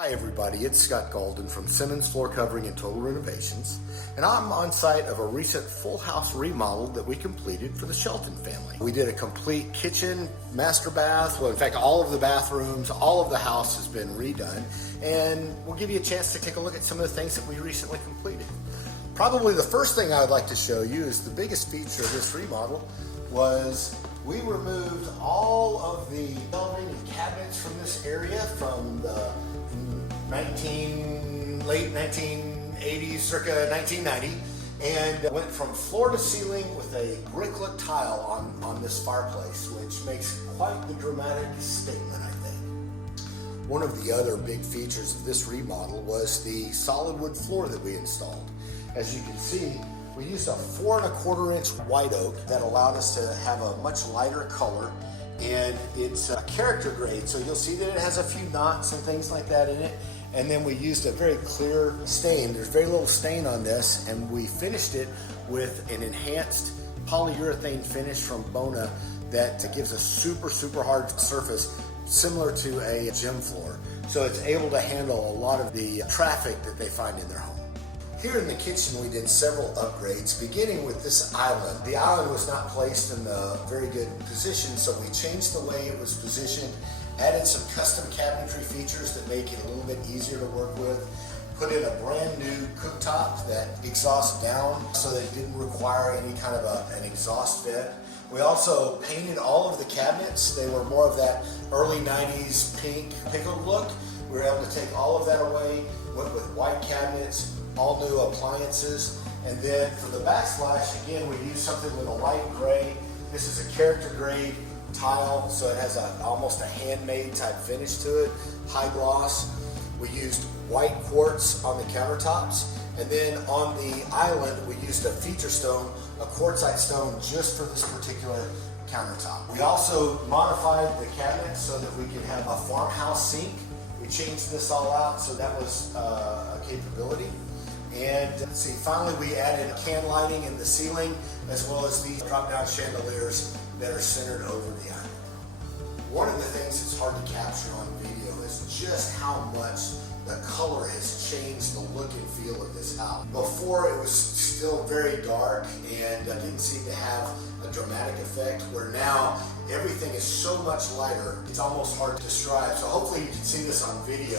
Hi everybody, it's Scott Golden from Simmons Floor Covering and Total Renovations, and I'm on site of a recent full house remodel that we completed for the Shelton family. We did a complete kitchen, master bath, well in fact all of the bathrooms, all of the house has been redone, and we'll give you a chance to take a look at some of the things that we recently completed. Probably the first thing I would like to show you is the biggest feature of this remodel was we removed all of the shelving and cabinets from this area from the late 1980s, circa 1990, and went from floor to ceiling with a bricklet tile on this fireplace, which makes quite the dramatic statement, I think. One of the other big features of this remodel was the solid wood floor that we installed. As you can see, we used a 4 1/4 inch white oak that allowed us to have a much lighter color, and it's a character grade, so you'll see that it has a few knots and things like that in it. And then we used a very clear stain. There's very little stain on this, and we finished it with an enhanced polyurethane finish from Bona that gives a super hard surface similar to a gym floor. So it's able to handle a lot of the traffic that they find in their home. Here in the kitchen, we did several upgrades, beginning with this island. The island was not placed in a very good position, so we changed the way it was positioned, added some custom cabinetry features that make it a little bit easier to work with, put in a brand new cooktop that exhausts down so that it didn't require any kind of an exhaust vent. We also painted all of the cabinets. They were more of that early 90s pink pickled look. We were able to take all of that away, went with white cabinets, all new appliances, and then for the backsplash, again, we used something with a light gray. This is a character grade tile, so it has almost a handmade type finish to it, high gloss. We used white quartz on the countertops, and then on the island, we used a feature stone, a quartzite stone just for this particular countertop. We also modified the cabinets so that we could have a farmhouse sink. We changed this all out, so that was a capability. And let's see, finally we added can lighting in the ceiling, as well as these drop-down chandeliers that are centered over the island. One of the things that's hard to capture on video is just how much the color has changed the look and feel of this house. Before it was still very dark and didn't seem to have a dramatic effect, where now everything is so much lighter, it's almost hard to describe. So hopefully you can see this on video.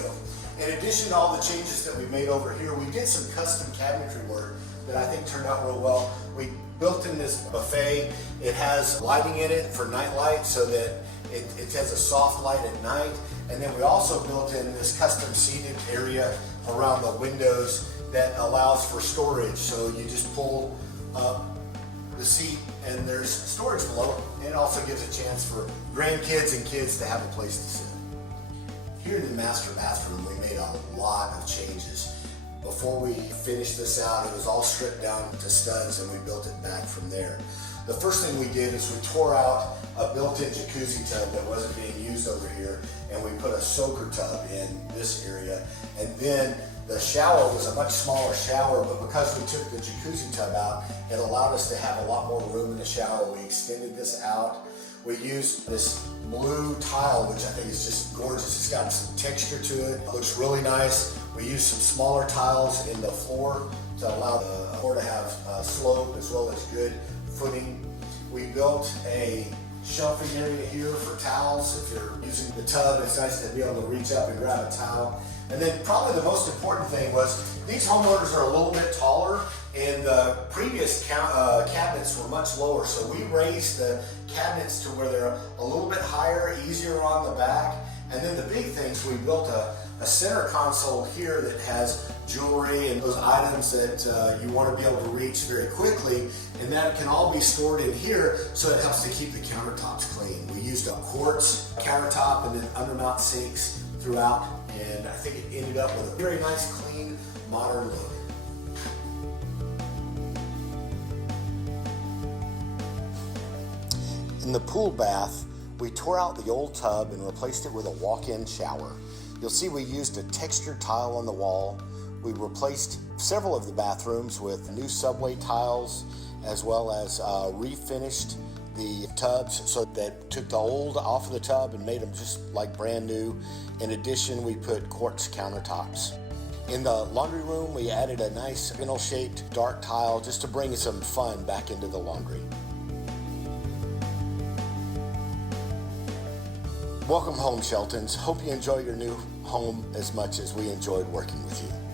In addition to all the changes that we made over here, we did some custom cabinetry work that I think turned out real well. We built in this buffet. It has lighting in it for night light so that it has a soft light at night. And then we also built in this custom seated area around the windows that allows for storage. So you just pull up the seat and there's storage below it. It also gives a chance for grandkids and kids to have a place to sit. Here in the master bathroom, we made a lot of changes. Before we finished this out, it was all stripped down to studs and we built it back from there. The first thing we did is we tore out a built-in jacuzzi tub that wasn't being used over here, and we put a soaker tub in this area. And then the shower was a much smaller shower, but because we took the jacuzzi tub out, it allowed us to have a lot more room in the shower. We extended this out. We used this blue tile, which I think is just gorgeous. It's got some texture to it. It looks really nice. We used some smaller tiles in the floor to allow the floor to have slope as well as good footing. We built a shelving area here for towels. If you're using the tub, it's nice to be able to reach up and grab a towel. And then probably the most important thing was these homeowners are a little bit taller, and the previous cabinets were much lower. So we raised the cabinets to where they're a little bit higher, easier on the back. And then the big things, we built a center console here that has jewelry and those items that you want to be able to reach very quickly, and that can all be stored in here, so it helps to keep the countertops clean. We used a quartz countertop and then undermount sinks throughout, and I think it ended up with a very nice, clean, modern look. In the pool bath, we tore out the old tub and replaced it with a walk-in shower. You'll see we used a textured tile on the wall. We replaced several of the bathrooms with new subway tiles, as well as refinished the tubs so that took the old off of the tub and made them just like brand new. In addition, we put quartz countertops. In the laundry room, we added a nice funnel-shaped dark tile just to bring some fun back into the laundry. Welcome home, Sheltons. Hope you enjoy your new home as much as we enjoyed working with you.